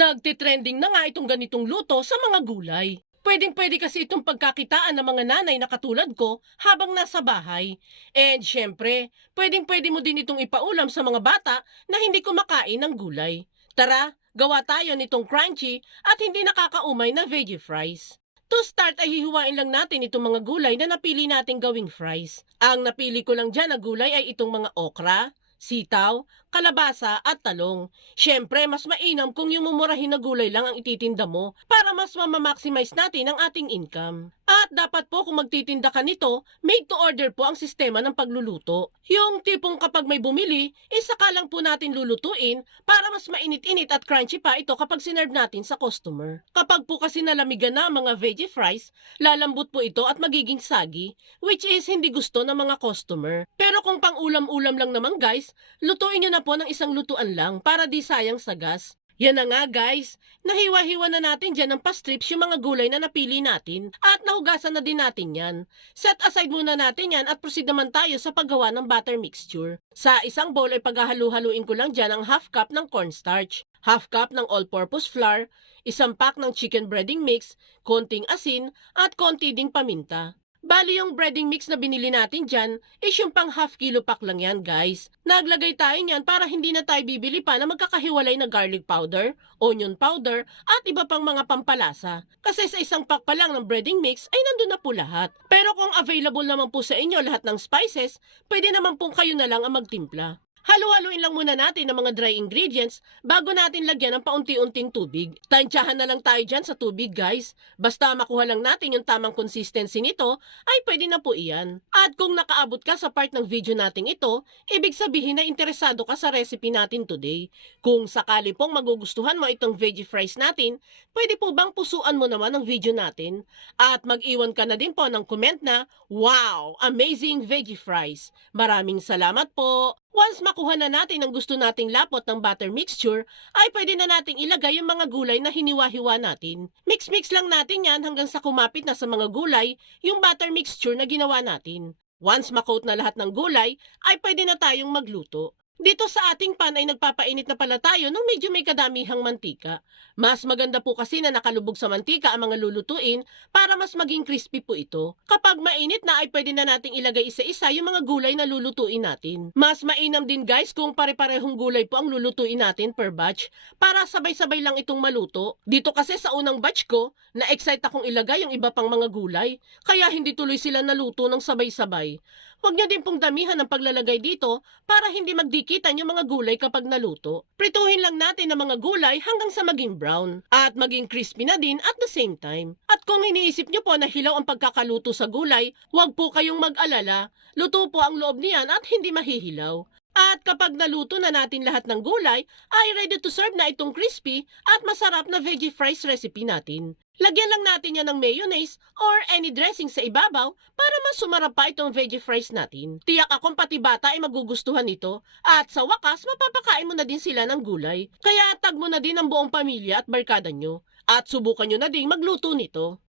Nagtitrending na nga itong ganitong luto sa mga gulay. Pwedeng pwede kasi itong pagkakitaan ng mga nanay na katulad ko habang nasa bahay. And syempre, pwedeng pwede mo din itong ipaulam sa mga bata na hindi kumakain ng gulay. Tara, gawa tayo nitong crunchy at hindi nakakaumay na veggie fries. To start ay hihiwain lang natin itong mga gulay na napili nating gawing fries. Ang napili ko lang dyan na gulay ay itong mga okra, sitaw, kalabasa at talong. Siyempre, mas mainam kung yung mumurahin na gulay lang ang ititinda mo para mas mamamaximize natin ang ating income. At dapat po kung magtitinda ka nito, made to order po ang sistema ng pagluluto. Yung tipong kapag may bumili, isaka lang po natin lulutuin para mas mainit-init at crunchy pa ito kapag sinerve natin sa customer. Kapag po kasi nalamigan na ang mga veggie fries, lalambot po ito at magiging sagi, which is hindi gusto ng mga customer. Pero kung pang ulam-ulam lang naman guys, lutuin nyo na po ng isang lutuan lang para di sayang sa gas. Yan na nga guys, nahiwa-hiwa na natin dyan ng pastrips yung mga gulay na napili natin at nahugasan na din natin yan. Set aside muna natin yan at proceed naman tayo sa paggawa ng butter mixture. Sa isang bowl ay paghahalu-haluin ko lang dyan ang half cup ng cornstarch, half cup ng all-purpose flour, isang pack ng chicken breading mix, konting asin at konti ding paminta. Bali yung breading mix na binili natin dyan, is yung pang half kilo pack lang yan guys. Naglagay tayo niyan para hindi na tayo bibili pa na magkakahiwalay na garlic powder, onion powder, at iba pang mga pampalasa. Kasi sa isang pack pa lang ng breading mix ay nandun na po lahat. Pero kung available naman po sa inyo lahat ng spices, pwede naman pong kayo na lang ang magtimpla. Halo-haloin lang muna natin ang mga dry ingredients bago natin lagyan ng paunti-unting tubig. Tansyahan na lang tayo dyan sa tubig guys. Basta makuha lang natin yung tamang consistency nito, ay pwede na po iyan. At kung nakaabot ka sa part ng video nating ito, ibig sabihin na interesado ka sa recipe natin today. Kung sakali pong magugustuhan mo itong veggie fries natin, pwede po bang pusuan mo naman ang video natin? At mag-iwan ka na din po ng comment na, Wow! Amazing veggie fries! Maraming salamat po! Once makuha na natin ang gusto nating lapot ng butter mixture, ay pwede na nating ilagay yung mga gulay na hiniwa-hiwa natin. Mix-mix lang natin yan hanggang sa kumapit na sa mga gulay yung butter mixture na ginawa natin. Once makoat na lahat ng gulay, ay pwede na tayong magluto. Dito sa ating pan ay nagpapainit na pala tayo ng medyo may kadamihang mantika. Mas maganda po kasi na nakalubog sa mantika ang mga lulutuin para mas maging crispy po ito. Kapag mainit na ay pwede na nating ilagay isa-isa yung mga gulay na lulutuin natin. Mas mainam din guys kung pare-parehong gulay po ang lulutuin natin per batch para sabay-sabay lang itong maluto. Dito kasi sa unang batch ko, na-excite akong ilagay yung iba pang mga gulay kaya hindi tuloy sila naluto ng sabay-sabay. Huwag niyo din pong damihan ng paglalagay dito para hindi magdikitan yung mga gulay kapag naluto. Prituhin lang natin ang mga gulay hanggang sa maging brown at maging crispy na din at the same time. At kung iniisip niyo po na hilaw ang pagkakaluto sa gulay, huwag po kayong mag-alala. Luto po ang loob niyan at hindi mahihilaw. At kapag naluto na natin lahat ng gulay, ay ready to serve na itong crispy at masarap na veggie fries recipe natin. Lagyan lang natin yan ng mayonnaise or any dressing sa ibabaw para mas sumarap pa itong veggie fries natin. Tiyak akong pati bata ay magugustuhan ito at sa wakas mapapakain mo na din sila ng gulay. Kaya tag mo na din ang buong pamilya at barkada nyo at subukan nyo na din magluto nito.